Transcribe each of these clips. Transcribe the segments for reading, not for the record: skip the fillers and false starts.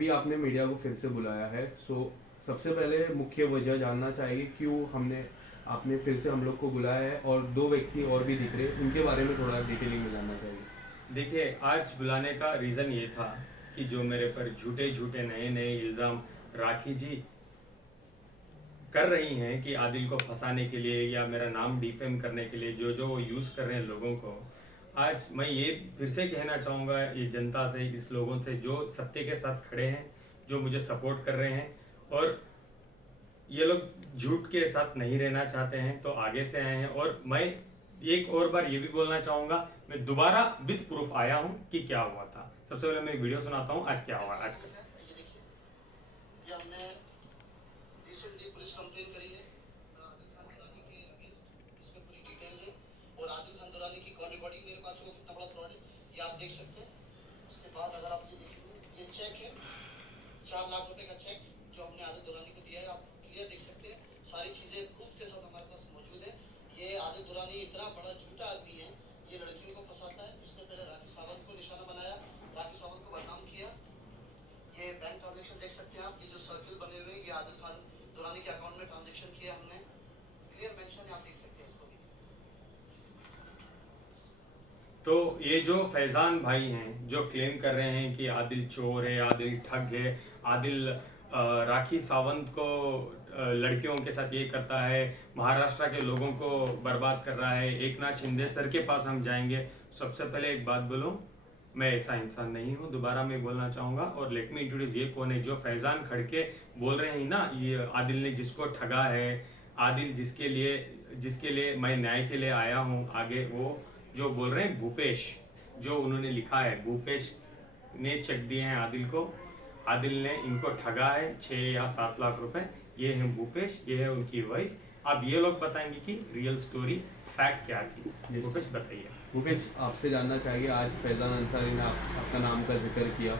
अभी आपने मीडिया को फिर से बुलाया है, सो सबसे पहले मुख्य वजह जानना चाहेंगे क्यों हमने आपने फिर से हम लोग को बुलाया है, और दो व्यक्ति और भी दिख रहे हैं, उनके बारे में थोड़ा डिटेलिंग में जानना चाहिए। देखिए, आज बुलाने का रीज़न ये था कि जो मेरे पर झूठे झूठे नए नए इल्ज़ाम राखी जी कर रही हैं कि आदिल को फंसाने के लिए या मेरा नाम डिफेम करने के लिए जो जो वो यूज़ कर रहे हैं लोगों को, आज मैं ये फिर से कहना चाहूँगा ये जनता से, इस लोगों से जो सत्य के साथ खड़े हैं, जो मुझे सपोर्ट कर रहे हैं, और ये लोग झूठ के साथ नहीं रहना चाहते हैं तो आगे से आए हैं। और मैं एक और बार ये भी बोलना चाहूँगा, मैं दोबारा विद प्रूफ आया हूँ कि क्या हुआ था। सबसे पहले मैं एक वीडियो सुनाता हूँ आज क्या हुआ आज का। ये देखिए, ये हमने रिसेंटली पुलिस कंप्लेन करी है आदिल खान दुरानी के अगेंस्ट, इसमें पूरी डिटेल्स है और आदिल खान दुरानी की कॉल रिकॉर्डिंग मेरे पास है, वो कितना बड़ा फ्रॉड है ये आप देख सकते हैं। उसके बाद अगर आप ये देखेंगे, ये चेक है 4 लाख रुपए का चेक जो हमने आदिल दुरानी को दिया है, आप क्लियर देख सकते हैं, सारी चीजें प्रूफ के साथ हमारे पास मौजूद है। ये आदिल दुरानी इतना बड़ा झूठा आदमी है, ये लड़कियों को फंसाता है। इसने पहले राखी सावंत को निशाना बनाया, राखी सावंत को बदनाम किया। ये बैंक ट्रांजैक्शन देख सकते हैं आप, ये जो सर्किल बने हुए हैं ये आदिल खान दुरानी के अकाउंट में ट्रांजैक्शन किया हमने, क्लियर मेंशन है, आप देख सकते हैं इसको भी। तो ये जो फैजान भाई हैं जो क्लेम कर रहे हैं कि आदिल चोर है, आदिल ठग है, आदिल राखी सावंत को लड़कियों के साथ ये करता है, महाराष्ट्र के लोगों को बर्बाद कर रहा है, एक नाथ शिंदे सर के पास हम जाएंगे। सबसे पहले एक बात बोलूं, मैं ऐसा इंसान नहीं हूं, दोबारा मैं बोलना चाहूंगा। और लेट मी इंट्रोड्यूस, ये कौन है जो फैजान खड़के बोल रहे हैं ना, ये आदिल ने जिसको ठगा है, आदिल जिसके लिए मैं न्याय के लिए आया हूं आगे, वो जो बोल रहे हैं भूपेश, जो उन्होंने लिखा है, भूपेश ने चेक दिए हैं आदिल को, आदिल ने इनको ठगा है 6 या 7 लाख रुपए। ये है भूपेश, ये है उनकी वाइफ। अब ये लोग बताएंगे कि रियल स्टोरी फैक्ट क्या थी। भूपेश बताइए। मुकेश, आपसे जानना चाहेंगे, आज फैजान अंसारी ने आपका नाम का जिक्र किया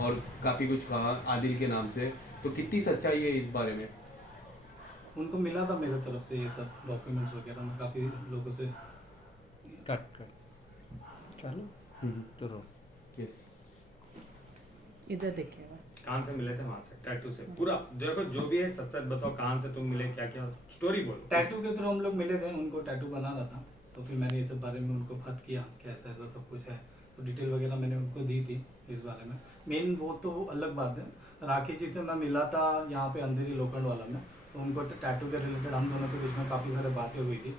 और काफ़ी कुछ कहा आदिल के नाम से, तो कितनी सच्चाई है इस बारे में? उनको मिला था मेरे तरफ से ये सब डॉक्यूमेंट्स वगैरह, मैं काफ़ी लोगों से चलो तो यस, इधर देखिएगा। कहाँ से मिले थे? वहां से, टैटू से। पूरा देखो, जो भी है सच सच बताओ, कहाँ से तुम मिले, क्या क्या स्टोरी बोलो। टैटू के थ्रू हम लोग मिले थे, उनको टैटू बना रहा था, तो फिर मैंने ये सब बारे में उनको बात किया कि ऐसा ऐसा सब कुछ है, तो डिटेल वगैरह मैंने उनको दी थी इस बारे में। मेन वो तो अलग बात है, राखी जी से मैं मिला था यहाँ पे अंधेरी लोखंड वाला में, तो उनको टैटू के रिलेटेड हम दोनों के बीच में काफ़ी सारी बातें हुई थी।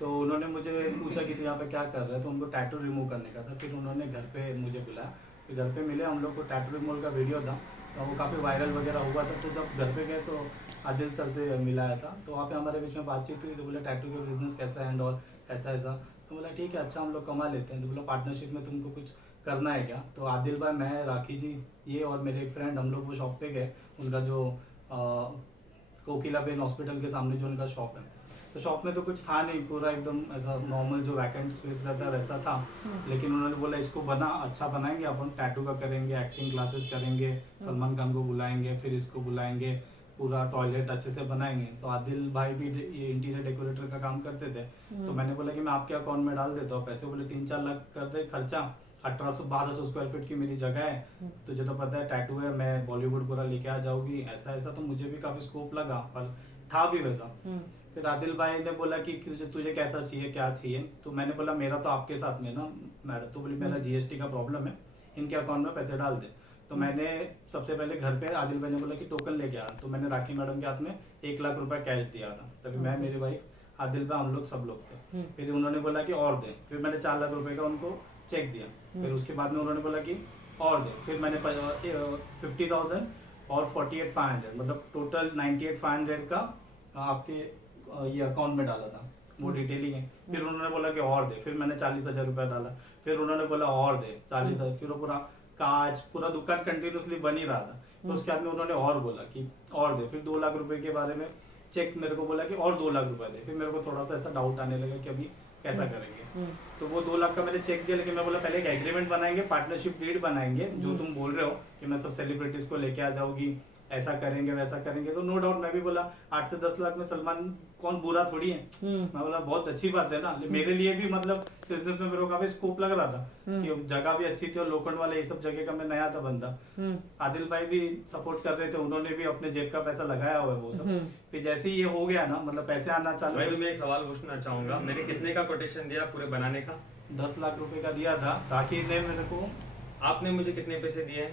तो उन्होंने मुझे पूछा कि तू यहाँ पे क्या कर रहा है, तो उनको टैटू रिमूव करने का था। फिर उन्होंने घर पे मुझे बुलाया, फिर घर पे मिले हम लोग को, टैटू रिमूवल का वीडियो था, तो वो काफ़ी वायरल वगैरह हुआ था। तो जब घर पे गए तो आदिल सर से मिलाया था, तो वहाँ पे हमारे बीच में बातचीत हुई। तो बोले टैटू का बिजनेस कैसा है एंड ऑल, ऐसा ऐसा। तो बोला ठीक है, अच्छा हम लोग कमा लेते हैं। तो बोला पार्टनरशिप में तुमको कुछ करना है क्या? तो आदिल भाई, मैं, राखी जी, ये और मेरे एक फ्रेंड, हम लोग वो शॉप पे गए। उनका जो कोकिला बेन हॉस्पिटल के सामने जो उनका शॉप है, तो शॉप में तो कुछ था नहीं, पूरा एकदम ऐसा नॉर्मल जो वैकेंट स्पेस रहता है वैसा था। लेकिन उन्होंने बोला इसको अच्छा बनाएंगे, अपन टैटू का करेंगे, एक्टिंग क्लासेस करेंगे, सलमान खान को बुलाएंगे, फिर इसको बुलाएंगे, पूरा टॉयलेट अच्छे से बनाएंगे। तो आदिल भाई भी ये इंटीरियर डेकोरेटर का काम करते थे, तो मैंने बोला कि मैं आपके अकाउंट में डाल देता हूँ पैसे। बोले 3-4 लाख कर दे खर्चा, 1800-1200 स्क्वायर फीट की मेरी जगह है, तुझे तो पता है टैटू है, मैं बॉलीवुड पूरा लेके आ जाऊंगी, ऐसा ऐसा। तो मुझे भी काफी स्कोप लगा और था भी वैसा। फिर आदिल भाई ने बोला कि तुझे कैसा चाहिए, क्या चाहिए? तो मैंने बोला मेरा तो आपके साथ में ना मैडम, तो बोली मेरा जीएसटी का प्रॉब्लम है, इनके अकाउंट में पैसे डाल दे। तो मैंने सबसे पहले घर पे आदिल भाई ने बोला कि टोकन लेके आ, तो मैंने राखी मैडम के हाथ में 1 लाख रुपए कैश दिया था। तभी मैं, मेरी वाइफ, आदिल भाई, हम लोग सब लोग थे। फिर उन्होंने बोला कि और दे, फिर मैंने 4 लाख रुपए का उनको चेक दिया। फिर उसके बाद में उन्होंने बोला कि और दे, फिर मैंने 50,000 और 48,500, मतलब टोटल 98,500 का आपके ये अकाउंट में डाला था, वो डिटेलिंग है। फिर उन्होंने बोला कि और दे, फिर मैंने 40,000 रुपया डाला। फिर उन्होंने बोला और दे 40,000, फिर वो पूरा कांच, पूरा दुकान कंटिन्यूसली बन ही रहा था। तो उसके बाद में उन्होंने और बोला कि और दे, फिर 2 लाख रुपए के बारे में चेक मेरे को बोला कि और 2 लाख रुपए दे। फिर मेरे को थोड़ा सा ऐसा डाउट आने लगा कि अभी कैसा करेंगे। तो वो 2 लाख का मैंने चेक दिया, लेकिन मैं बोला पहले एक एग्रीमेंट बनाएंगे, पार्टनरशिप डीड बनाएंगे, जो तुम बोल रहे हो कि मैं सब सेलिब्रिटीज को लेके आ जाऊंगी, ऐसा करेंगे वैसा करेंगे, तो नो डाउट मैं भी बोला 8 से 10 लाख में सलमान कौन बुरा थोड़ी है। मैं बोला बहुत अच्छी बात है ना, मेरे लिए भी मतलब बिजनेस में मेरे को काफी स्कोप लग रहा था कि जगह भी अच्छी थी और लोखंड वाले ये सब जगह का मैं नया था बंदा। आदिल भाई भी सपोर्ट कर रहे थे, उन्होंने भी अपने जेब का पैसा लगाया हुआ है वो सब। फिर जैसे ही ये हो गया ना, मतलब पैसे आना चालू भाई तुम्हें एक सवाल पूछना चाहूंगा, मैंने कितने का कोटेशन दिया पूरे बनाने का? 10 लाख रुपए का दिया था ताकि ने मेरे को, आपने मुझे कितने पैसे दिए हैं?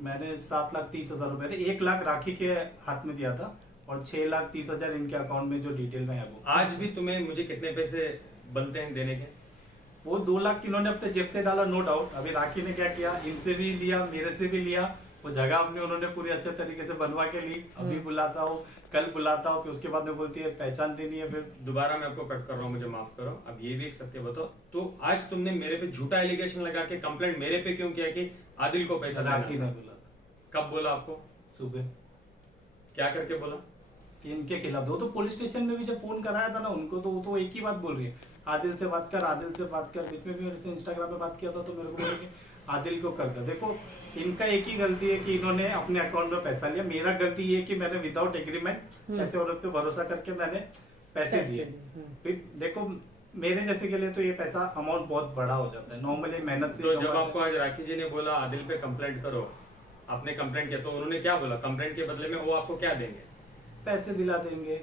मैंने 7,30,000 रुपए थे, 1 लाख राखी के हाथ में दिया था और 6,30,000 इनके अकाउंट में जो डिटेल में है वो। आज भी तुम्हें मुझे कितने पैसे बनते हैं देने के? वो 2 लाख इन्होंने अपने जेब से डाला नो डाउट। अभी राखी ने क्या किया, इनसे भी लिया मेरे से भी लिया, वो जगह अपनी उन्होंने पूरी अच्छे तरीके से बनवा के ली। अभी बुलाता हूँ, कल बुलाता हूँ, फिर उसके बाद में बोलती है पहचान देनी है। फिर दोबारा मैं आपको कट कर रहा हूँ, मुझे माफ करो। अब ये भी एक सत्य बताओ, तो आज तुमने मेरे पे झूठा एलिगेशन लगा के कंप्लेंट मेरे पे क्यों किया कि आदिल को पैसा राखी देना ने था? बोला था कब बोला आपको? सुबह क्या करके बोला? कि इनके खिलाफ दो। तो पुलिस स्टेशन में भी जब फोन कराया था ना उनको, तो वो तो एक ही बात बोल रही है, आदिल से बात कर, आदिल से बात कर। बीच में भी मेरे से इंस्टाग्राम पे बात किया था तो मेरे को बोले कि आदिल को कर दो। देखो इनका एक ही गलती है कि इन्होंने अपने अकाउंट में पैसा लिया। मेरा गलती ये है कि मैंने विदाउट एग्रीमेंट ऐसे औरत पे भरोसा करके मैंने पैसे दिए। फिर देखो मेरे जैसे के लिए तो ये पैसा अमाउंट बहुत बड़ा हो जाता है, नॉर्मली मेहनत से तो जब कमाते हैं। आपको आज राखी जी ने बोला आदिल पे कंप्लेंट करो, आपने कंप्लेंट किया, तो उन्होंने क्या बोला? कंप्लेंट के बदले में वो आपको क्या देंगे? पैसे दिला देंगे।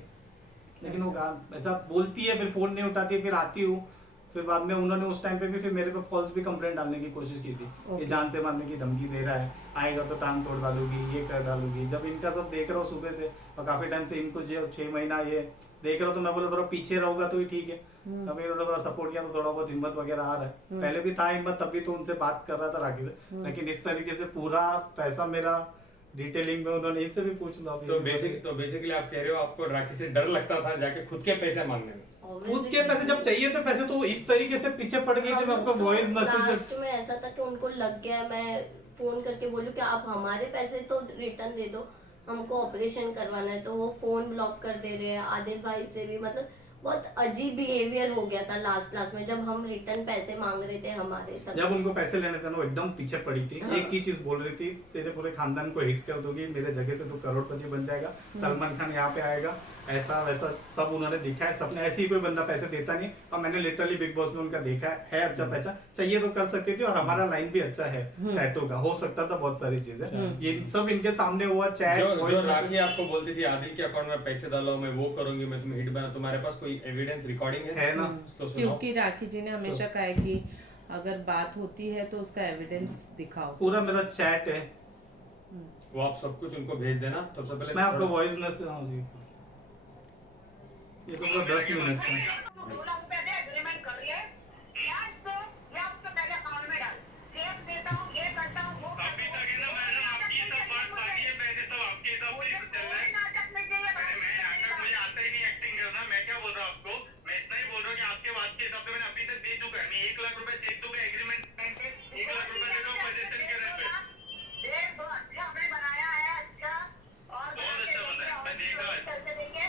लेकिन वो ऐसा बोलती है, फिर फोन नहीं उठाती है, फिर आती हूँ, फिर बाद में उन्होंने उस टाइम पे भी फिर मेरे पे फॉल्स भी कंप्लेंट डालने की कोशिश की थी कि जान से मारने की धमकी दे रहा है, आएगा तो टांग तोड़ डालूगी, ये कर डालूगी। जब इनका सब देख रहा हूँ सुबह से और काफी टाइम से इनको जो 6 महीना ये देख रहा हूँ, तो मैं बोला थोड़ा पीछे रहूंगा तो ही ठीक है। तब इन्होंने थोड़ा सपोर्ट किया तो थोड़ा बहुत हिम्मत वगैरह आ रहा है। पहले भी था हिम्मत, तभी तो उनसे बात कर रहा था राखी से। लेकिन इस तरीके से पूरा पैसा मेरा डिटेलिंग में उन्होंने इनसे भी पूछ लो। तो बेसिकली आप कह रहे हो आपको राखी से डर लगता था जाके खुद के पैसे मांगने में? खुद के पैसे जब चाहिए थे पैसे, तो इस तरीके से पीछे पड़ गई जब आपको वॉइस मैसेजेस। लास्ट में ऐसा था कि उनको लग गया, मैं फोन करके बोलूं कि आप हमारे पैसे तो रिटर्न दे दो, हमको ऑपरेशन करवाना है। तो वो फोन ब्लॉक कर दे रहे हैं। आदिल भाई से भी मतलब बहुत अजीब बिहेवियर हो गया था लास्ट में, जब हम रिटर्न पैसे मांग रहे थे हमारे तक। जब उनको पैसे लेने थे ना, वो एकदम पीछे पड़ी थी। हाँ। एक ही चीज बोल रही थी, तेरे पूरे खानदान को हिट कर दूंगी, मेरे जगह से तो करोड़पति बन जाएगा, सलमान खान यहाँ पे आएगा, ऐसा वैसा सब उन्होंने दिखा है। सबने ऐसे ही कोई बंदा पैसे देता नहीं। और मैंने लिटरली बिग बॉस में उनका देखा है अच्छा पैसा चाहिए तो कर सकती थी। और हमारा लाइन भी अच्छा है टैटू का, हो सकता था बहुत सारी चीजें। ये सब इनके सामने हुआ। चैट जो राखी आपको बोलती थी आदिल के अकाउंट में पैसे डालो, मैं वो करूंगी, मैं तुम्हें हिट बना, तुम्हारे पास कोई एविडेंस रिकॉर्डिंग है ना? तो सुनो। क्योंकि राखी जी ने हमेशा कहा है कि अगर बात होती है तो उसका एविडेंस दिखाओ। पूरा मेरा चैट है, वो आप सब कुछ उनको भेज देना। सबसे पहले मैं आपको वॉइस मैसेज। हाँ जी, ये तो 10 मिनट का। 2 लाख रुपए दे, एग्रीमेंट कर लिए, ब्याज दो, या उसको पहले अकाउंट में डाल, चेक देता हूँ, ये करता हूँ, वो करता हूँ। अभी तक है ना मैडम, आपकी सब बात सारी है, मैंने सब आपके हिसाब से चल रहा है। नाटक में चाहिए अरे मैं नाटक, मुझे आता ही नहीं एक्टिंग करना। मैं क्या बोल रहा हूँ आपको, मैं इतना ही बोल रहा हूँ कि आपके बात के हिसाब से मैंने अभी तक दे चुका है। मैं 1 लाख रुपए चेक दूंगा एग्रीमेंट टाइम पे, 1 लाख रुपए दे दो पोजीशन के रेट पे। देख दो, अच्छा हमने बनाया है, अच्छा, और बहुत अच्छा बना है, मैं देखा है। चलते देंगे।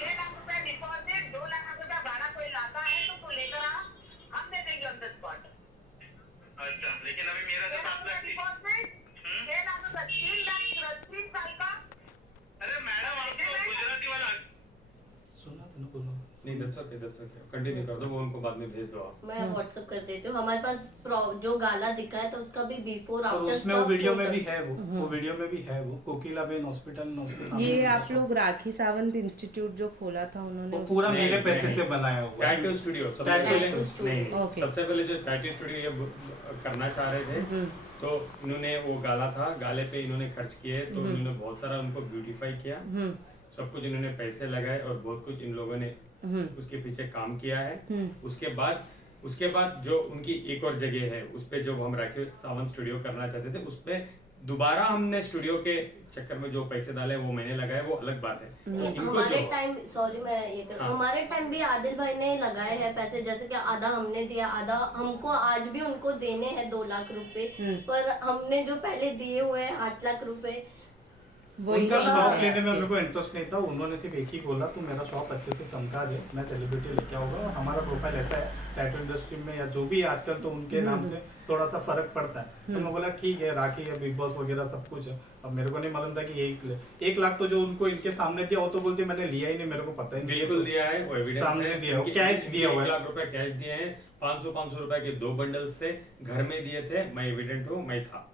1 लाख रुपए डिपॉजिट, 2 लाख रुपए भाड़ा कोई लाता है तो तू लेकर आ, हम दे देंगे ऑन द स्पॉट। अच्छा, लेकिन अभी मेरा तो 7 लाख थी। 6 लाख रुपए, 3 लाख 3 साल का। अरे मैडम, आपको गुजराती वाला सुना था ना बोलो। नहीं, that's okay, कंटिन्यू कर दो, वो उनको बाद में भेज दो आप। मैं व्हाट्सएप कर देती हूँ। हमारे पास जो गाला दिखा है तो उसका भी बिफोर और आफ्टर उसमें वो वीडियो में भी है, वो वीडियो में भी है, वो कोकिला बेन हॉस्पिटल में उसके सामने। ये आप लोग राखी सावंत इंस्टीट्यूट जो खोला था उन्होंने वो पूरा नहीं, मेरे पैसे नहीं। से बनाया हुआ है। टैटू स्टूडियो सबसे Tattoo पहले studio, नहीं, okay. सबसे पहले जो टैटू स्टूडियो ये करना चाह रहे थे, तो इन्होंने वो गाला था, गाले पे इन्होंने खर्च किए, तो इन्होंने बहुत सारा उनको ब्यूटीफाई किया, सब कुछ इन्होंने पैसे लगाए और बहुत कुछ इन लोगों ने उसके पीछे काम किया है। उसके बाद जो उनकी एक और जगह है, उस पे जो हम राखी सावंत स्टूडियो करना चाहते थे, उस पे दोबारा हमने स्टूडियो के चक्कर में जो पैसे डाले वो मैंने लगाए, वो अलग बात है। इनको हमारे जो टाइम, सॉरी मैं ये करूँ, हाँ। हमारे टाइम भी आदिल भाई ने लगाए हैं पैसे, जैसे कि आधा हमने दिया, आधा हमको आज भी उनको देने हैं 2 लाख रुपए, पर हमने जो पहले दिए हुए हैं 8 लाख रुपए वही उनका है। शॉप लेने में मेरे को इंटरेस्ट नहीं था, उन्होंने सिर्फ एक ही बोला तू मेरा शॉप अच्छे से चमका दे, मैं सेलिब्रिटी लेके आऊंगा और हमारा प्रोफाइल ऐसा है टैटू इंडस्ट्री में या जो भी है आजकल तो उनके नाम से थोड़ा सा फर्क पड़ता है। तो मैं बोला ठीक है, राखी है, बिग बॉस वगैरह सब कुछ है। अब मेरे को नहीं मालूम था कि 1 लाख तो जो उनको इनके सामने दिया वो तो बोलते मैंने लिया ही नहीं, मेरे को पता ही नहीं। बिल्कुल दिया है, वो एविडेंस सामने है, दिया है, उनके कैश दिया हुआ है। 1 लाख रुपए कैश दिए हैं, 500 रुपए के 2 बंडल्स थे, घर में दिए थे, मैं एविडेंट हूँ, मैं था।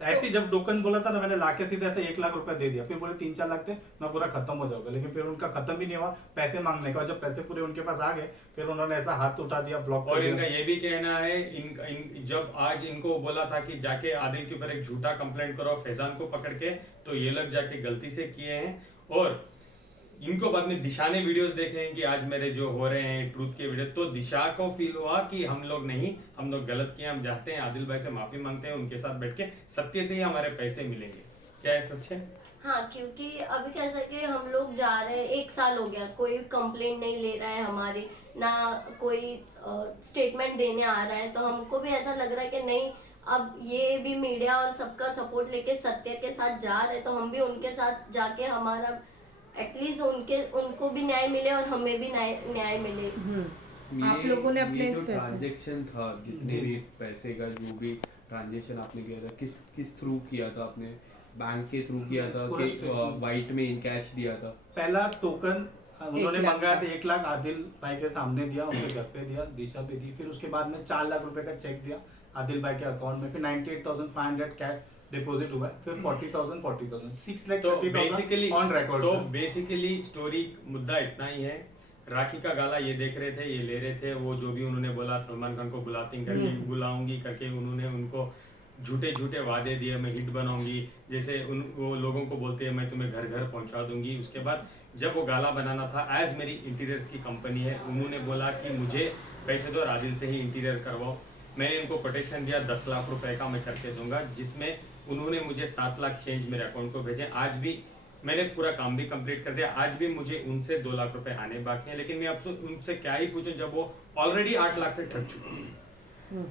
ऐसे जब टोकन बोला था ना, मैंने लाके सीधे ऐसे 1 लाख रुपए दे दिया, फिर बोले 3-4 लाख थे मैं पूरा खत्म हो जाऊंगा, लेकिन फिर उनका खत्म भी नहीं हुआ पैसे मांगने का। जब पैसे पूरे उनके पास आ गए फिर उन्होंने ऐसा हाथ उठा दिया, ब्लॉक और कर इनका दिया। ये भी कहना है जब आज इनको बोला था कि जाके आदिल के ऊपर एक झूठा कंप्लेंट करो फैजान को पकड़ के, तो ये लोग जाके गलती से किए हैं। और इनको बाद में दिशा ने वीडियोस देखे हैं कि आज मेरे जो हो रहे हैं ट्रूथ के वीडियो, तो दिशा को फील हुआ कि हम लोग गलत किए, हम चाहते हैं आदिल भाई से माफी मांगते हैं, उनके साथ बैठ के सत्य से ही हमारे पैसे मिलेंगे। क्या है सच है? हाँ, क्योंकि अभी कैसा है कि हम लोग जा रहे हैं, 1 साल हो गया, कोई कंप्लेंट नहीं ले रहा है हमारी, ना कोई स्टेटमेंट देने आ रहा है, तो हमको भी ऐसा लग रहा है कि नहीं, अब ये भी मीडिया और सबका सपोर्ट लेके सत्य के साथ जा रहे हैं, तो हम भी उनके साथ जाके हमारा एटलीस्ट उनको भी न्याय मिले और हमें भी न्याय मिले। आप लोगों ने अपने जो इस पैसे ट्रांजैक्शन था, जितने भी पैसे का जो भी ट्रांजैक्शन आपने किया था, किस थ्रू किया था? आपने बैंक के थ्रू किया था पूरा कि वाइट में इन कैश दिया था? पहला टोकन उन्होंने 1 लाख मंगाया का। था, 1 लाख आदिल भाई के सामने दिया, उनके घर पे दिया, दिशा पे दी। फिर उसके बाद में 4 लाख रुपए का चेक दिया आदिल भाई के अकाउंट में, फिर 98,500 कैश डिपॉजिट हुआ है, फिर 40,000 6,30,000 ऑन रिकॉर्ड। तो बेसिकली स्टोरी मुद्दा इतना ही है। राखी का गाला ये देख रहे थे, ये ले रहे थे, वो जो भी उन्होंने बोला सलमान खान को बुलाऊंगी करके उन्होंने उनको झूठे वादे दिए, मैं हिट बनाऊंगी, जैसे वो लोगों को बोलते हैं मैं तुम्हें घर घर पहुंचा दूंगी। उसके बाद जब वो गाला बनाना था, एज मेरी इंटीरियर्स की कंपनी है, उन्होंने बोला कि मुझे पैसे दो और आदिल से ही इंटीरियर करवाओ। मैंने इनको कोटेशन दिया 10 लाख रुपए का मैं करके दूंगा, जिसमें उन्होंने मुझे 7 लाख चेंज मेरे अकाउंट को भेजे। आज भी मैंने पूरा काम भी कंप्लीट कर दिया, आज भी मुझे उनसे 2 लाख रुपए आने बाकी हैं। लेकिन मैं आपसे उनसे क्या ही पूछूं जब वो ऑलरेडी 8 लाख से ठग चुके हैं।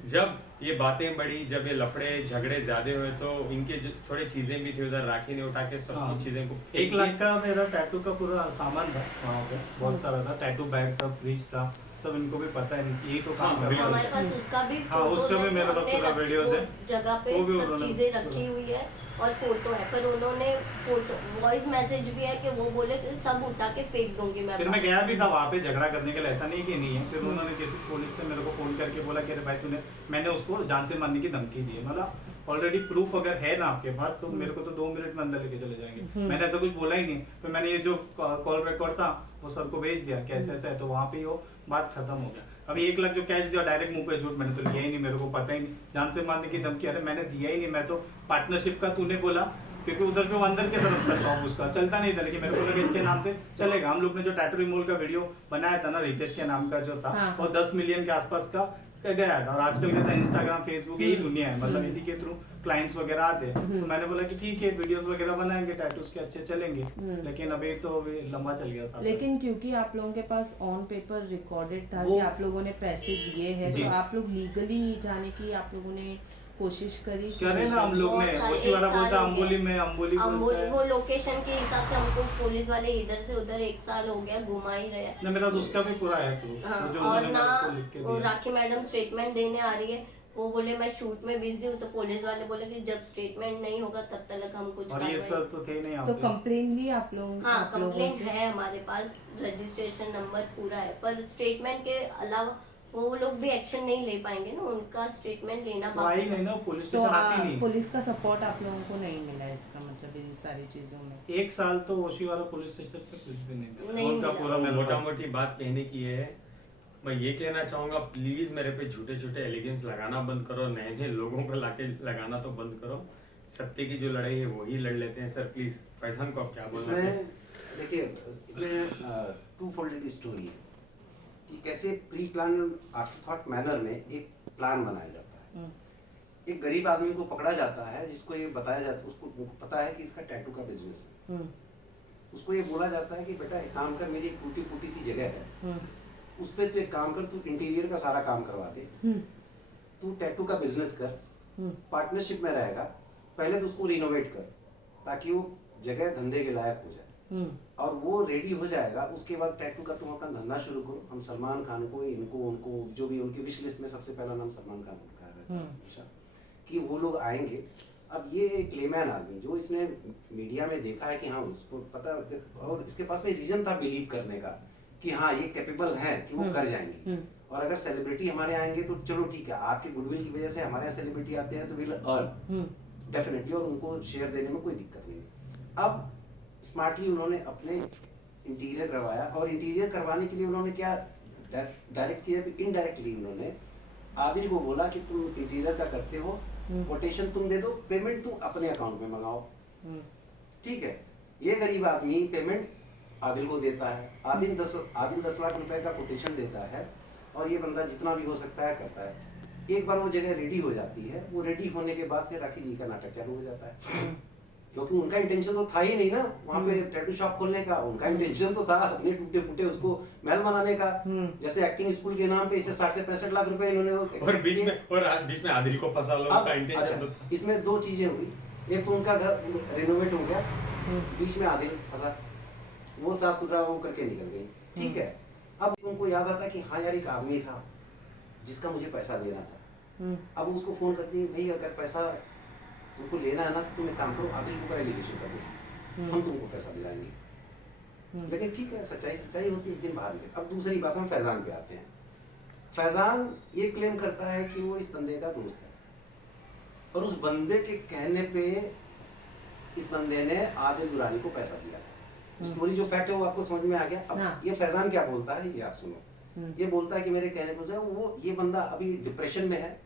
जब ये बातें बढ़ी, जब ये लफड़े झगड़े ज्यादा हुए, तो इनके जो थोड़े चीजें भी थी उधर, राखी ने उठा के सब कुछ चीजें को 1 लाख का मेरा टैटू का पूरा सामान था वहाँ पे, बहुत सारा था, टैटू बैग था, फ्रिज था, सब इनको भी पता है, यही तो काम कर रहा हमारे है। पास उसका भी हाँ, फोटोज उसका भी है, मेरे पास हमने पूरा वीडियोस वो है, जगह पे वो भी सब उन्होंने चीजें पूरा। रखी हुई है और फोटो है, पर उन्होंने फोटो वॉइस मैसेज भी है कि वो बोले कि सब उठा के फेंक दूंगी मैं। फिर मैं गया भी था वहाँ पे झगड़ा करने के लिए, ऐसा नहीं कि नहीं है। फिर उन्होंने जैसे पुलिस से मेरे को फोन करके बोला कि अरे भाई मैंने उसको जान से मारने की धमकी दी है। मतलब ऑलरेडी प्रूफ अगर है ना आपके पास तो मेरे को तो 2 मिनट में अंदर लेके चले जाएंगे। मैंने ऐसा कुछ बोला ही नहीं। फिर मैंने ये जो कॉल रिकॉर्ड था वो सर को भेज दिया कि ऐसा ऐसा है, तो वहाँ पे वो बात खत्म हो गया। अभी 1 लाख जो कैश दिया डायरेक्ट मुंह पे झूठ, मैंने तो लिया ही नहीं, मेरे को पता ही नहीं, जान से मारने की धमकी, अरे मैंने दिया ही नहीं, मैं तो पार्टनरशिप का तूने बोला, क्योंकि उधर पे वो अंदर के तरफ था शॉप, उसका चलता नहीं था, लेकिन मेरे को लगा इसके नाम से चलेगा। हम लोग ने जो टैटू रिमूवल का वीडियो बनाया था ना, रितेश के नाम का जो था, हाँ। वो 10 मिलियन के आसपास का गया था। और आजकल कहता है इंस्टाग्राम, फेसबुक यही दुनिया है, मतलब इसी के थ्रू क्लाइंट्स वगैरह आते हैं। तो मैंने बोला कि ठीक है, वीडियोस वगैरह बनाएंगे, टैटूज के अच्छे चलेंगे, लेकिन अभी तो अभी लंबा चल गया साथ। लेकिन क्योंकि आप लोगों के पास ऑन पेपर रिकॉर्डेड था वो- कि आप लोगों ने पैसे दिए हैं, जी। तो आप लोग लीगली जाने की आप लोगों ने कोशिश करी? करे ना हम लोग ने, बहुत सारे, ओशी वाला 1 साल बोलता हो गया। अंबोली में, अंबोली बोलता है। वो लोकेशन के हिसाब से हमको पुलिस वाले इधर से उधर 1 साल हो गया घुमा ही रहे हैं। ना मेरा उसका भी पूरा है proof, हाँ, वो जो और उन्होंने ना मेरे को लिख के वो दिया। राखी मैडम स्टेटमेंट देने आ रही है, वो बोले मैं शूट में बिजी हूँ, तो पुलिस वाले बोले कि जब स्टेटमेंट नहीं होगा तब तक हम कुछ और ये कार्रवाई- सर तो थे नहीं यहाँ तो पे। कंप्लेन ली आप लोग? हाँ, आप लोगों कंप्लेंट से? है हमारे पास, रजिस्ट्रेशन नंबर पूरा है, पर स्टेटमेंट के अलावा वो लोग भी एक्शन नहीं ले पाएंगे ना, उनका स्टेटमेंट लेना तो आई बाकी नहीं है। ना, पुलिस तो स्टेशन आती नहीं। पुलिस का सपोर्ट आप लोगों को नहीं मिला, इसका मतलब इन सारी चीजों में? 1 साल तो ओशी वाला पुलिस स्टेशन पे कुछ भी नहीं मिला। नहीं उनका मिला। पूरा मेरे मोटा पास- मोटी बात कहने की है, मैं ये कहना चाहूंगा प्लीज मेरे पे झूठे झूठे एलिगेंस लगाना बंद करो, नए नए लोगों को लाके लगाना तो बंद करो। सत्य की जो लड़ाई है वही लड़ लेते हैं सर। प्लीज फैजान को आप क्या बोलना इसमें चाहिए? देखिए, इसमें 2 फोल्डेड स्टोरी है कि कैसे pre plan after thought manner में एक प्लान बनाया जाता है। एक गरीब आदमी को पकड़ा जाता है, जिसको ये बताया जाता है, उसको पता है कि इसका टैटू का बिजनेस है। उसको ये बोला जाता है कि बेटा एक काम कर, मेरी एक टूटी फूटी सी जगह है, उस पर तू एक काम कर, तू इंटीरियर का सारा काम करवा दे, तू टैटू का बिजनेस कर, पार्टनरशिप में रहेगा, पहले तो उसको रिनोवेट कर ताकि वो जगह धंधे के लायक हो जाए और वो रेडी हो जाएगा, उसके बाद टैटू का तुम अपना धंधा शुरू करो। हम सलमान खान को, इनको, उनको, जो भी उनकी विश लिस्ट में सबसे पहला नाम सलमान खान का रहता है हमेशा, कि वो लोग आएंगे। अब ये एक लेमैन आदमी जो इसने मीडिया में देखा है कि हाँ उसको पता, और इसके पास में रीजन था बिलीव करने का कि हाँ ये कैपेबल है कि वो कर जाएंगे। और अगर सेलिब्रिटी हमारे आएंगे तो चलो ठीक है, आपके गुडविल की वजह से हमारे यहाँ सेलिब्रिटी आते हैं तो विल अर्न डेफिनेटली, और उनको शेयर देने में कोई दिक्कत नहीं। अब स्मार्टली उन्होंने अपने इंटीरियर करवाया, और इंटीरियर करवाने के लिए उन्होंने क्या डायरेक्ट किया, इनडायरेक्टली उन्होंने आदिल को बोला कि तुम इंटीरियर का करते हो, कोटेशन तुम दे दो, पेमेंट तुम अपने अकाउंट में मंगाओ। ठीक है, ये गरीब आदमी पेमेंट आदिल को देता है, आदिल 10 लाख रुपए का कोटेशन देता है, और ये बंदा जितना भी हो सकता है करता है। एक बार वो जगह रेडी हो जाती है, वो रेडी होने के बाद फिर राखी जी का नाटक चालू हो जाता है, क्योंकि उनका इंटेंशन तो था ही नहीं ना वहाँ पे टैटू शॉप खोलने का। उनका इंटेंशन तो था अपने टूटे फूटे उसको महल बनाने का। जैसे एक्टिंग स्कूल के नाम पे इसे 60 से 65 लाख रुपए इन्होंने और बीच में आदिल को फंसा लो, उनका इंटेंशन तो था। इसमें दो चीजें हुई, एक तो उनका घर रेनोवेट हो गया, बीच में आदिल फंसा, वो साफ सुथरा वो करके निकल गई। ठीक है, अब उनको याद आता कि हाँ यार एक आदमी था जिसका मुझे पैसा देना था। अब उसको फोन करती है, भाई अगर पैसा तुमको लेना है ना तो तुम एक काम करो, आदिल को एलिगेशन कर दो, हम तुमको पैसा दिलाएंगे। लेकिन ठीक है, सच्चाई सच्चाई होती है, एक दिन बाहर निकल। अब दूसरी बात हम फैजान पे आते हैं। फैजान ये क्लेम करता है कि वो इस बंदे का दोस्त है, और उस बंदे के कहने पे इस बंदे ने आदिल दुरानी को पैसा दिया है। स्टोरी जो फैक्ट है वो आपको समझ में आ गया। अब ये फैजान क्या बोलता है ये आप सुनो। ये बोलता है कि मेरे कहने पर वो ये बंदा अभी डिप्रेशन में है,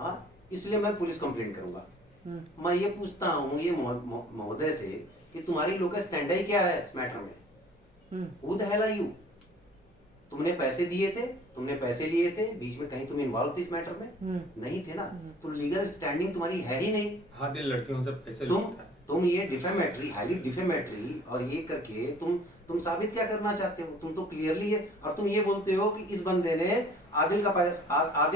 हाँ इसलिए मैं पुलिस कंप्लेंट करूंगा। मैं ये पूछता हूँ ये महोदय से कि तुम्हारी लोकल स्टैंड ही क्या है इस मैटर में? Who the hell are you? तुमने पैसे दिए थे, तुमने पैसे लिए थे, बीच में कहीं तुम इन्वॉल्व थे इस मैटर में? नहीं थे ना, तो लीगल स्टैंडिंग तुम्हारी है ही नहीं। हाँ, दिल लड़कियों से पैसे तुम ये डिफेमेटरी, हाईली डिफेमेटरी और ये करके तुम साबित क्या करना चाहते हो? तुम तो क्लियरली है, और तुम ये बोलते हो कि इस बंदे ने आदिल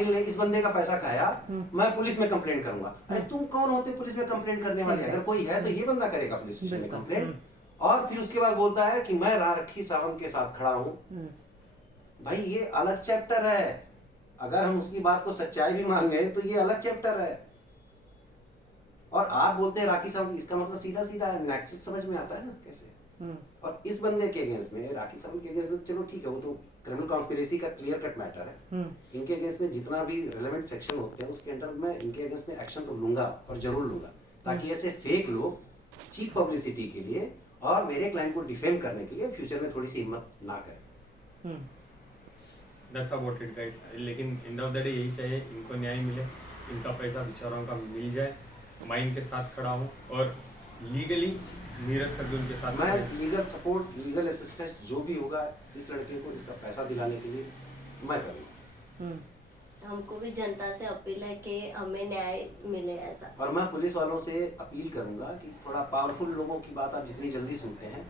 ने इस बंदे का पैसा खाया, मैं पुलिस में कंप्लेंट करूंगा। अरे तुम कौन होते पुलिस में कंप्लेंट करने वाले? अगर कोई है तो ये बंदा करेगा पुलिस स्टेशन में कंप्लेंट। और फिर उसके बाद बोलता है कि मैं राखी सावंत के साथ खड़ा हूँ। भाई ये अलग चैप्टर है, अगर हम उसकी बात को सच्चाई भी मान गए तो ये अलग चैप्टर है। और आप बोलते हैं राखी सावंत, इसका मतलब सीधा सीधा नेक्सस समझ में आता है ना कैसे। और इस बंदे के अगेंस्ट में, राखी सावंत के अगेंस्ट में, चलो ठीक है वो तो क्रिमिनल कॉन्स्पिरेसी का क्लियर कट मैटर है। इनके अगेंस्ट में जितना भी रेलेवेंट सेक्शन होते हैं उसके अंडर में इनके अगेंस्ट में एक्शन तो लूंगा और जरूर लूंगा, ताकि ऐसे फेक लोग चीप पब्लिसिटी के लिए और मेरे क्लाइंट को डिफेम करने के लिए फ्यूचर में थोड़ी सी हिम्मत ना करें। That's about it guys। लेकिन एंड ऑफ द डे यही चाहिए, इनको न्याय मिले, इनका पैसा बेचारों का मिल जाए। मैं इनके साथ खड़ा हूँ और लीगली नीरज सर भी उनके साथ। मैं लीगल सपोर्ट, लीगल असिस्टेंस जो भी होगा इस लड़के को इसका पैसा दिलाने के लिए मैं करूँगा। हमको भी जनता से अपील है कि हमें न्याय मिले ऐसा। और मैं पुलिस वालों से अपील करूंगा कि थोड़ा पावरफुल लोगों की बात आप जितनी जल्दी सुनते हैं,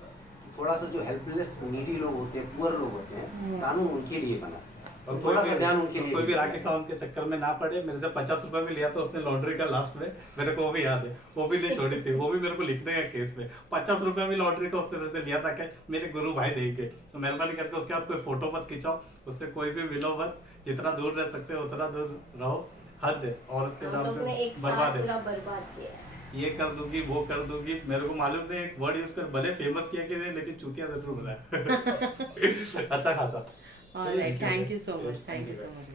थोड़ा सा जो हेल्पलेस नीडी लोग होते हैं, पुअर लोग होते हैं, कानून उनके लिए बना, और थोड़ा सा ध्यान उनके लिए। कोई भी राखी सावंत के चक्कर में ना पड़े। मेरे से 50 रुपए में लिया था उसने लॉन्ड्री का लास्ट में, मेरे को वो भी याद है, वो भी नहीं छोड़ी थी, वो भी मेरे को लिखने का केस में 50 रुपए में लॉन्ड्री का उसने मेरे से लिया था। क्या मेरे गुरु भाई देंगे तो मेहरबानी करके उसके बाद कोई फोटो मत खिंचाओ, उससे कोई भी मिलो मत, जितना दूर रह सकते हो उतना दूर रहो। हद है, औरत के नाम पे बर्बाद है, बर्बाद किया। ये कर दूंगी वो कर दूंगी। मेरे को मालूम नहीं एक वर्ड यूज कर भले फेमस किया कि नहीं, लेकिन चूतिया जरूर बनाया अच्छा खासा। Alright, thank you so much, thank you so much.